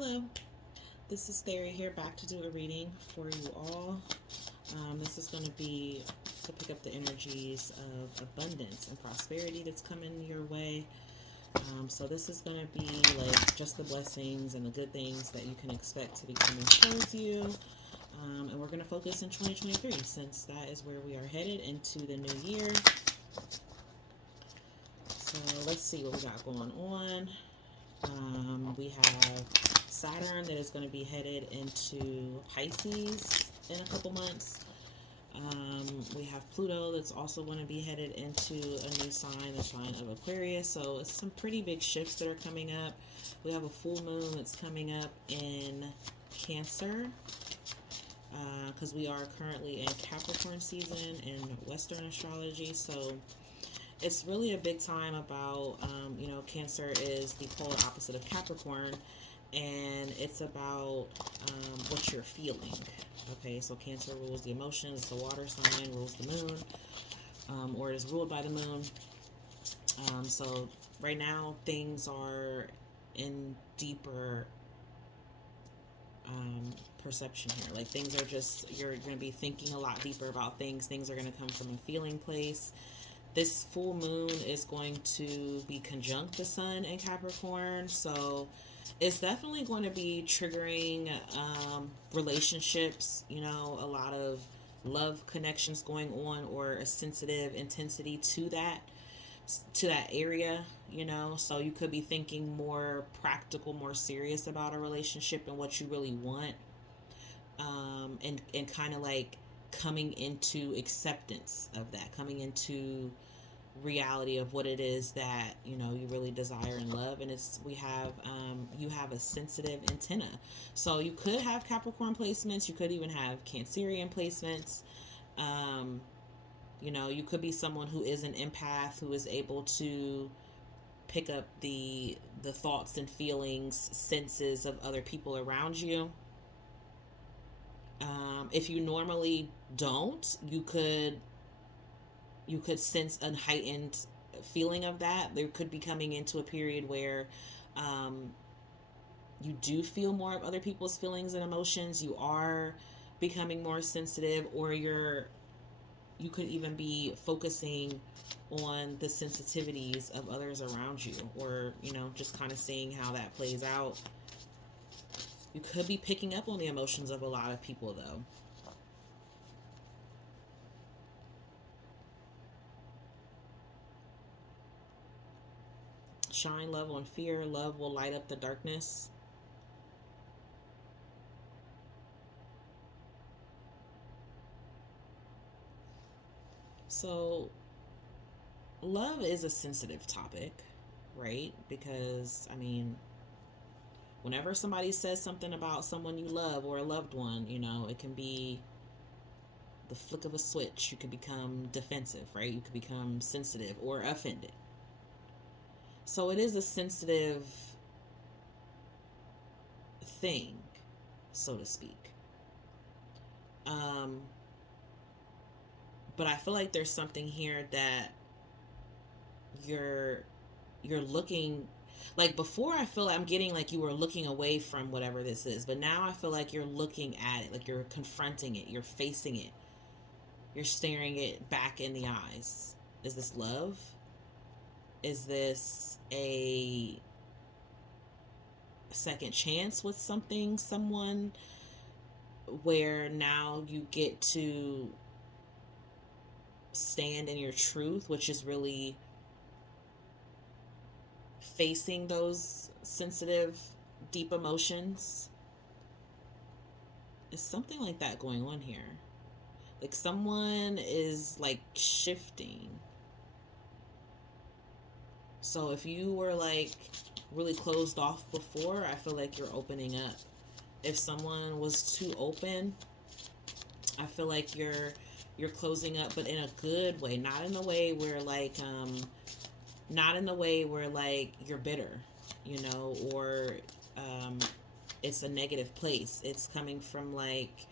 Hello, this is Therry here, back to do a reading for you all. This is going to be to pick up the energies of abundance and prosperity that's coming your way. So this is going to be like just the blessings and the good things that you can expect to be coming towards you. And we're going to focus in 2023 since that is where we are headed into the new year. So let's see what we got going on. We have Saturn that is going to be headed into Pisces in a couple months. We have Pluto that's also going to be headed into a new sign, the sign of Aquarius. So it's some pretty big shifts that are coming up. We have a full moon that's coming up in Cancer because we are currently in Capricorn season in Western astrology. So it's really a big time about, Cancer is the polar opposite of Capricorn, and it's about what you're feeling. Okay, so Cancer rules the emotions, the water sign rules the moon, or it is ruled by the moon. So right now things are in deeper perception here. Like things are just, you're going to be thinking a lot deeper about things. Things are going to come from a feeling place. This full moon is going to be conjunct the sun in Capricorn, so it's definitely going to be triggering relationships, a lot of love connections going on, or a sensitive intensity to that area, so you could be thinking more practical, more serious about a relationship and what you really want, and kind of like coming into acceptance of that, coming into reality of what it is that you really desire and love. And it's we have you have a sensitive antenna, so you could have Capricorn placements, you could even have Cancerian placements. You could be someone who is an empath, who is able to pick up the thoughts and feelings, senses of other people around you. If you normally don't, you could sense a heightened feeling of that. There could be coming into a period where you do feel more of other people's feelings and emotions. You are becoming more sensitive, or you could even be focusing on the sensitivities of others around you, or just kind of seeing how that plays out. You could be picking up on the emotions of a lot of people, though. Shine love on fear. Love will light up the darkness. So, love is a sensitive topic, right? Because, whenever somebody says something about someone you love or a loved one, it can be the flick of a switch. You could become defensive, right? You could become sensitive or offended. So it is a sensitive thing, so to speak. Um, but I feel like there's something here that you're you're looking, like before I feel like I'm getting like you were looking away from whatever this is, but now I feel like you're looking at it, like you're confronting it, you're facing it, you're staring it back in the eyes. Is this love? Is this a second chance with someone, where now you get to stand in your truth, which is really facing those sensitive, deep emotions? Is something like that going on here? Like someone is like shifting. So if you were like really closed off before, I feel like you're opening up. If someone was too open, I feel like you're closing up, but in a good way, not in the way where not in the way where like you're bitter, or um it's a negative place. It's coming from like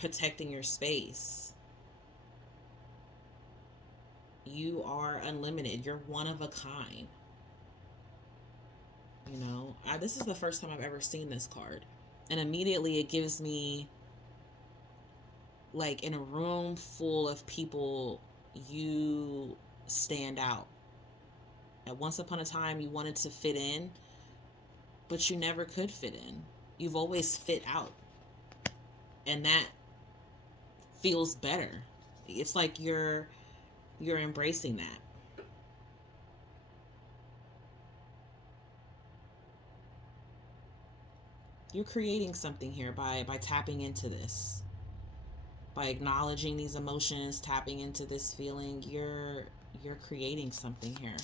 protecting your space. You are unlimited. You're one of a kind. this is the first time I've ever seen this card. And immediately it gives me, like, in a room full of people, you stand out. At once upon a time, you wanted to fit in, but you never could fit in. You've always fit out. And that feels better. It's like you're embracing that. You're creating something here by tapping into this. By acknowledging these emotions, tapping into this feeling, you're creating something here.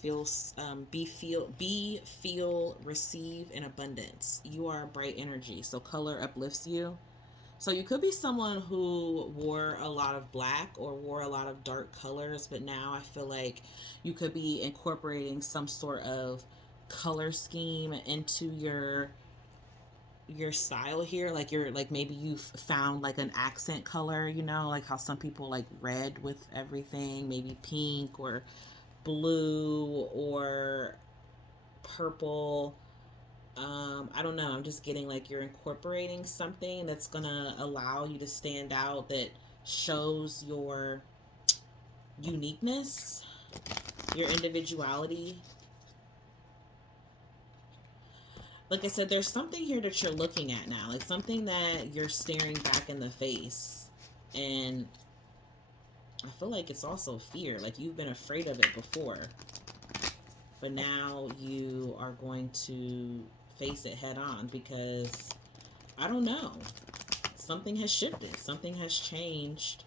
Feel, receive in abundance. You are bright energy, so color uplifts you. So you could be someone who wore a lot of black or wore a lot of dark colors, but now I feel like you could be incorporating some sort of color scheme into your style here. Like you're like, maybe you've found like an accent color, like how some people like red with everything, maybe pink or blue or purple. I don't know. I'm just getting like you're incorporating something that's gonna allow you to stand out, that shows your uniqueness, your individuality. Like I said, there's something here that you're looking at now, like something that you're staring back in the face. And I feel like it's also fear. Like you've been afraid of it before, but now you are going to face it head on, because I don't know, something has shifted, something has changed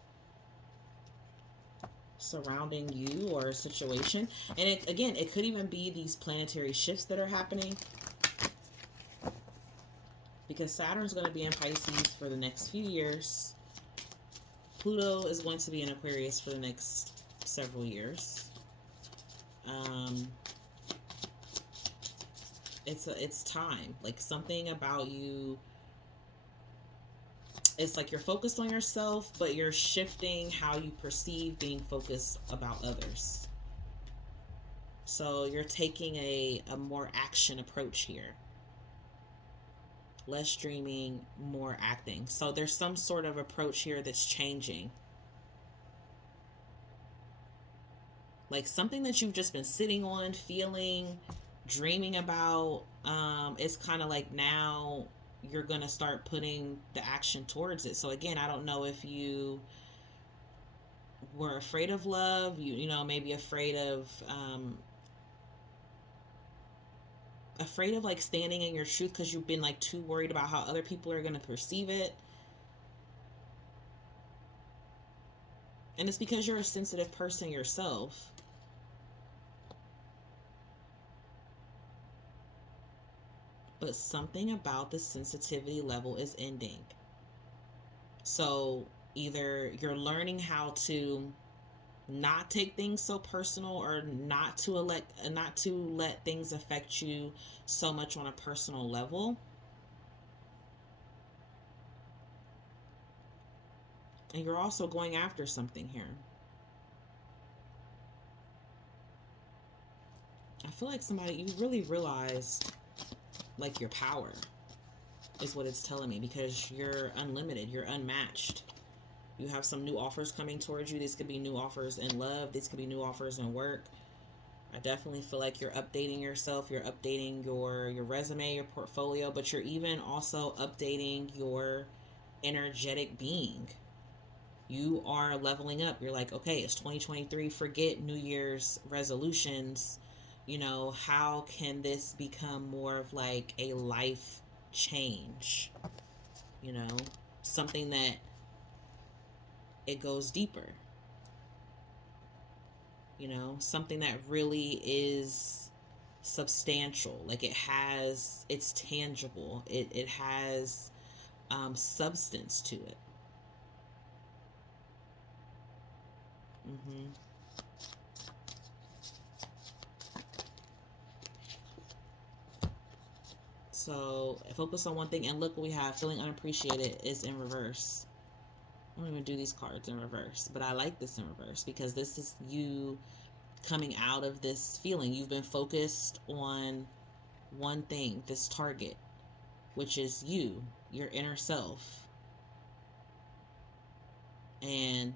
surrounding you or a situation. And it could even be these planetary shifts that are happening, because Saturn's going to be in Pisces for the next few years. Pluto is going to be in Aquarius for the next several years. It's time. Like something about you, it's like you're focused on yourself, but you're shifting how you perceive being focused about others. So you're taking a more action approach here. Less dreaming, more acting. So there's some sort of approach here that's changing. Like something that you've just been sitting on, feeling, dreaming about. It's kind of like now you're going to start putting the action towards it. So again, I don't know if you were afraid of love, maybe afraid of like standing in your truth, because you've been like too worried about how other people are going to perceive it. And it's because you're a sensitive person yourself. But something about the sensitivity level is ending. So either you're learning how to not take things so personal, or not to let things affect you so much on a personal level. And you're also going after something here. I feel like you really realized like your power is what it's telling me, because you're unlimited, you're unmatched. You have some new offers coming towards you. These could be new offers in love. These could be new offers in work. I definitely feel like you're updating yourself. You're updating your resume, your portfolio, but you're even also updating your energetic being. You are leveling up. You're like, okay, it's 2023. Forget New Year's resolutions. How can this become more of like a life change? Something that it goes deeper. Something that really is substantial. Like it's tangible. It has substance to it. So focus on one thing, and look what we have. Feeling unappreciated is in reverse. I don't even do these cards in reverse, but I like this in reverse, because this is you coming out of this feeling. You've been focused on one thing, this target, which is you, your inner self. And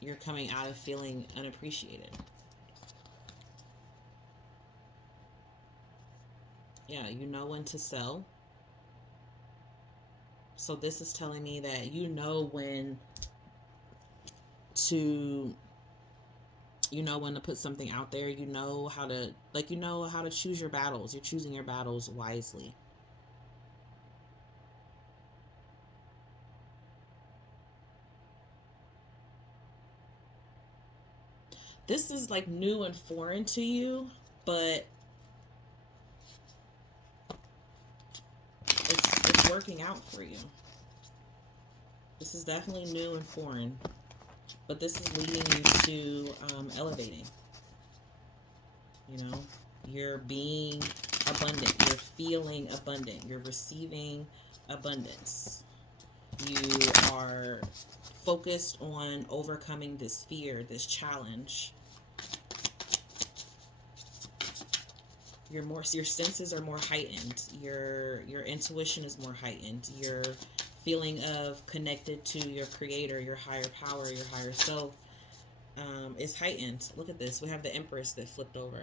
you're coming out of feeling unappreciated. Yeah, you know when to sell. So this is telling me that you know when to put something out there. You know how to, like, you know how to choose your battles. You're choosing your battles wisely. This is like new and foreign to you, but it's working out for you. This is definitely new and foreign, but this is leading you to elevating. You know, you're being abundant. You're feeling abundant. You're receiving abundance. You are focused on overcoming this fear, this challenge. Your senses are more heightened. Your intuition is more heightened. Your feeling of connected to your creator, your higher power, your higher self is heightened. Look at this. We have the Empress that flipped over.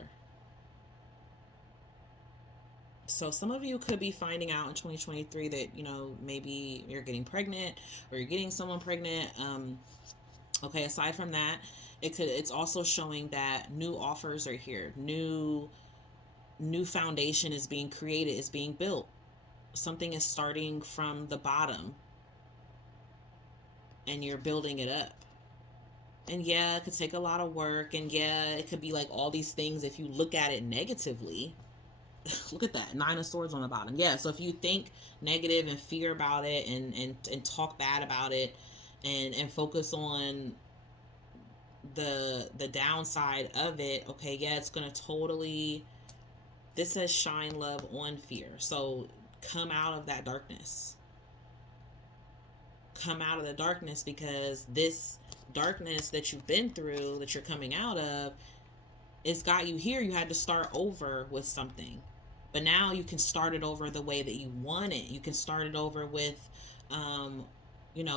So some of you could be finding out in 2023 that, you know, maybe you're getting pregnant or you're getting someone pregnant. Okay, aside from that, it's also showing that new offers are here. New foundation is being created, is being built. Something is starting from the bottom and you're building it up. And yeah, it could take a lot of work, and yeah, it could be like all these things if you look at it negatively. Look at that, 9 of Swords on the bottom. Yeah, so if you think negative and fear about it and talk bad about it and focus on the downside of it, okay, yeah, it's gonna totally, this says shine love on fear. So come out of that darkness. Come out of the darkness, because this darkness that you've been through, that you're coming out of, it's got you here. You had to start over with something, but now you can start it over the way that you want it. You can start it over with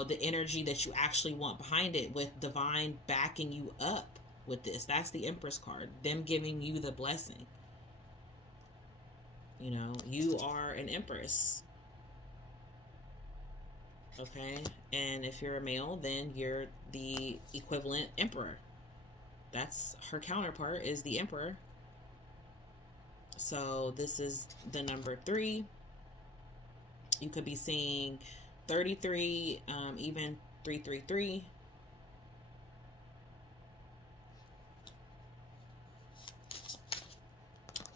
the energy that you actually want behind it, with divine backing you up with this. That's the Empress card, them giving you the blessing. You are an Empress. Okay, and if you're a male, then you're the equivalent Emperor. That's her counterpart, is the Emperor. So this is the number 3. You could be seeing 33, even 333.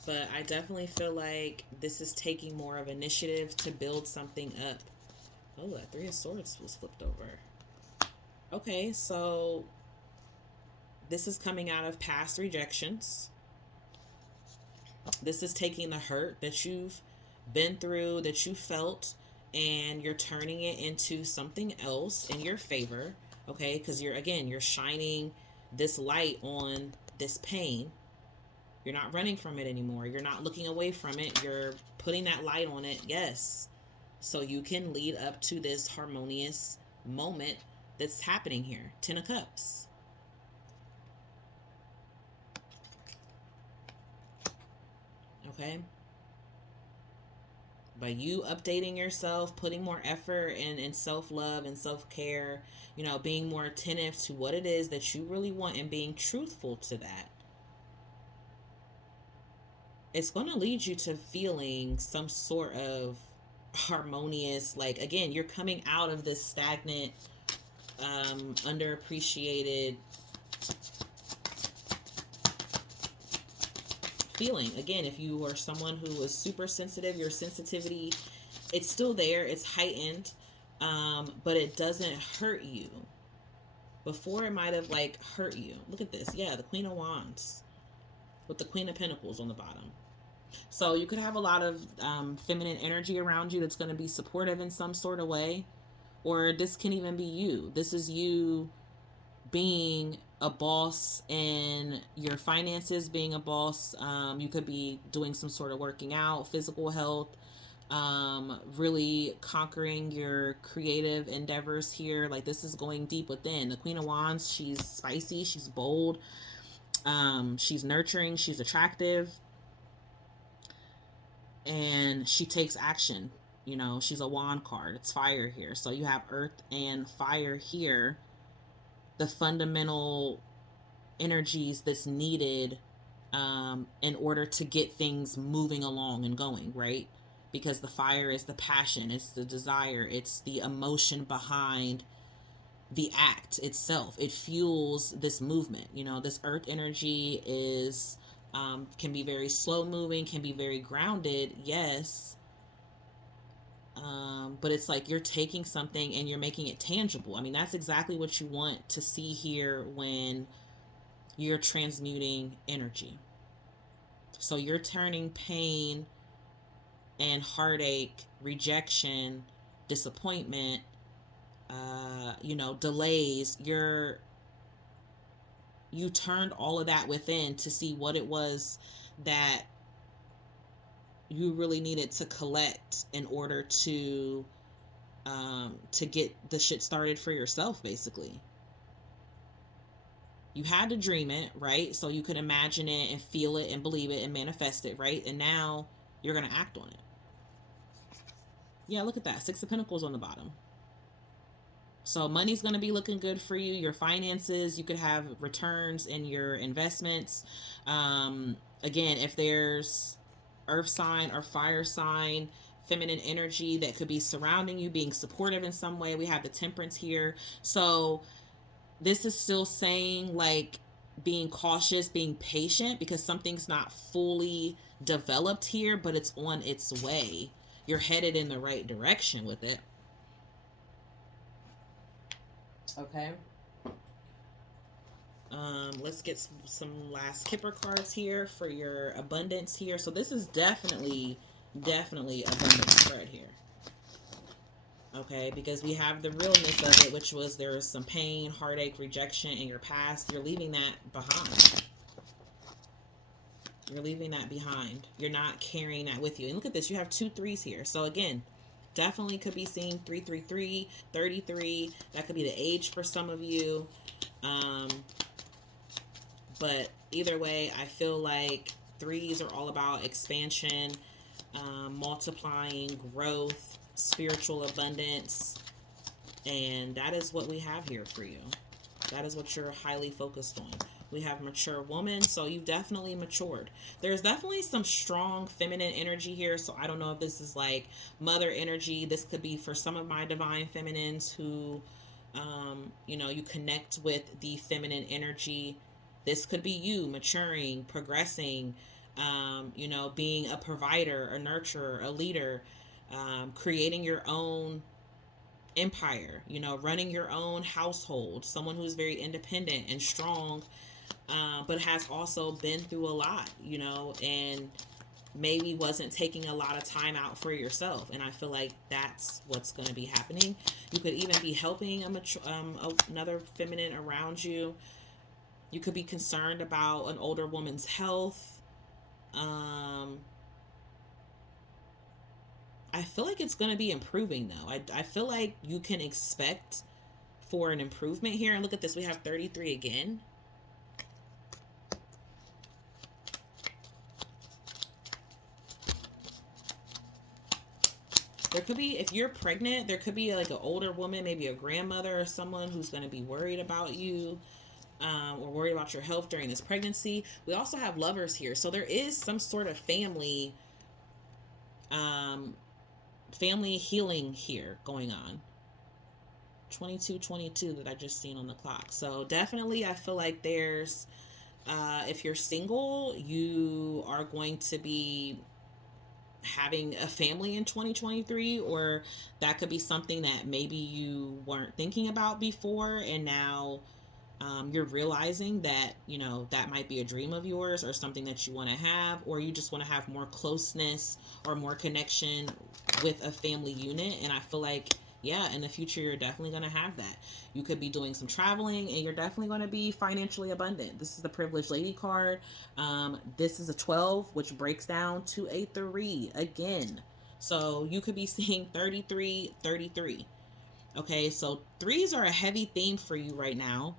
But I definitely feel like this is taking more of initiative to build something up. Oh, that 3 of Swords was flipped over. Okay, so this is coming out of past rejections. This is taking the hurt that you've been through, that you felt, and you're turning it into something else in your favor. Okay, because you're shining this light on this pain. You're not running from it anymore. You're not looking away from it. You're putting that light on it. Yes. So you can lead up to this harmonious moment that's happening here. 10 of Cups. Okay. By you updating yourself, putting more effort in self-love and self-care, being more attentive to what it is that you really want and being truthful to that, it's going to lead you to feeling some sort of harmonious, like, again, you're coming out of this stagnant, underappreciated feeling. Again, if you are someone who is super sensitive, your sensitivity, it's still there, it's heightened, but it doesn't hurt you. Before, it might have like hurt you. Look at this. Yeah, the Queen of Wands with the Queen of Pentacles on the bottom. So you could have a lot of feminine energy around you that's going to be supportive in some sort of way. Or this can even be you. This is you being a boss in your finances, being a boss. You could be doing some sort of working out, physical health, really conquering your creative endeavors here. Like, this is going deep within. The Queen of Wands, she's spicy, she's bold, she's nurturing, she's attractive, and she takes action. You know, she's a wand card. It's fire here. So you have earth and fire here. The fundamental energies that's needed in order to get things moving along and going, right? Because the fire is the passion, it's the desire, it's the emotion behind the act itself. It fuels this movement. You know, this earth energy is can be very slow moving, can be very grounded, yes. But it's like you're taking something and you're making it tangible. I mean, that's exactly what you want to see here when you're transmuting energy. So you're turning pain and heartache, rejection, disappointment, delays. You turned all of that within to see what it was that you really needed to collect in order to get the shit started for yourself, basically. You had to dream it, right? So you could imagine it and feel it and believe it and manifest it, right? And now you're going to act on it. Yeah, look at that. 6 of Pentacles on the bottom. So money's going to be looking good for you. Your finances, you could have returns in your investments. Again, if there's earth sign or fire sign, feminine energy that could be surrounding you, being supportive in some way. We have the Temperance here. So this is still saying, like, being cautious, being patient, because something's not fully developed here, but it's on its way. You're headed in the right direction with it. Okay. Let's get some last Kipper cards here for your abundance here. So this is definitely abundance spread here. Okay, because we have the realness of it, which was there is some pain, heartache, rejection in your past. You're leaving that behind. You're leaving that behind. You're not carrying that with you. And look at this. You have 2 3s here. So again, definitely could be seeing 333, 33. That could be the age for some of you. But either way, I feel like 3s are all about expansion, multiplying, growth, spiritual abundance. And that is what we have here for you. That is what you're highly focused on. We have mature woman, so you've definitely matured. There's definitely some strong feminine energy here, so I don't know if this is like mother energy. This could be for some of my divine feminines who, you connect with the feminine energy. This could be you maturing, progressing, being a provider, a nurturer, a leader, creating your own empire, running your own household, someone who's very independent and strong, but has also been through a lot, and maybe wasn't taking a lot of time out for yourself. And I feel like that's what's going to be happening. You could even be helping another feminine around you. You could be concerned about an older woman's health. I feel like it's going to be improving, though. I feel like you can expect for an improvement here. And look at this. We have 33 again. There could be, if you're pregnant, there could be like an older woman, maybe a grandmother or someone who's going to be worried about you. Or worried about your health during this pregnancy. We also have Lovers here. So there is some sort of family healing here going on. 22:22 that I just seen on the clock. So definitely I feel like there's if you're single, you are going to be having a family in 2023, or that could be something that maybe you weren't thinking about before, and now you're realizing that that might be a dream of yours or something that you want to have, or you just want to have more closeness or more connection with a family unit. And I feel like, yeah, in the future, you're definitely going to have that. You could be doing some traveling and you're definitely going to be financially abundant. This is the privileged lady card. This is a 12, which breaks down to a 3 again. So you could be seeing 33, 33. Okay, so threes are a heavy theme for you right now.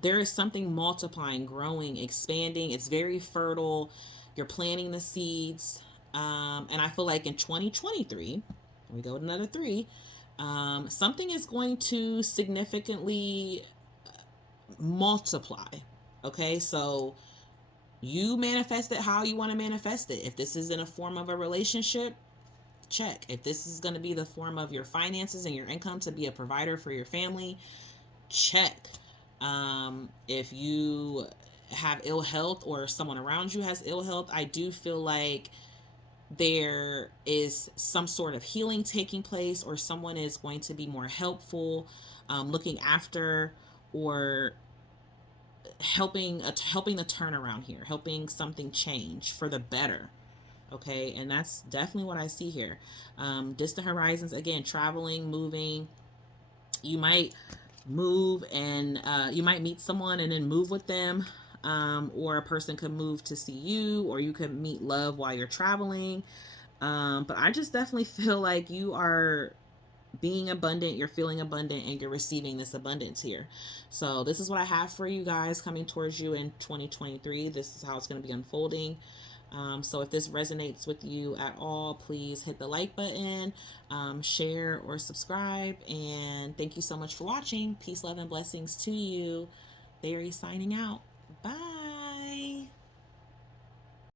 There is something multiplying, growing, expanding. It's very fertile. You're planting the seeds. And I feel like in 2023, we go to another 3, something is going to significantly multiply. Okay, so you manifest it how you want to manifest it. If this is in a form of a relationship, check. If this is going to be the form of your finances and your income to be a provider for your family, check. If you have ill health or someone around you has ill health, I do feel like there is some sort of healing taking place, or someone is going to be more helpful, looking after, or helping the turnaround here, helping something change for the better. Okay, and that's definitely what I see here. Distant horizons, again, traveling, moving. You might move and you might meet someone and then move with them, or a person could move to see you, or you could meet love while you're traveling. But I just definitely feel like you are being abundant, you're feeling abundant, and you're receiving this abundance here. So this is what I have for you guys coming towards you in 2023. This is how it's going to be unfolding. So if this resonates with you at all, please hit the like button, share or subscribe. And thank you so much for watching. Peace, love, and blessings to you. Fairy signing out. Bye.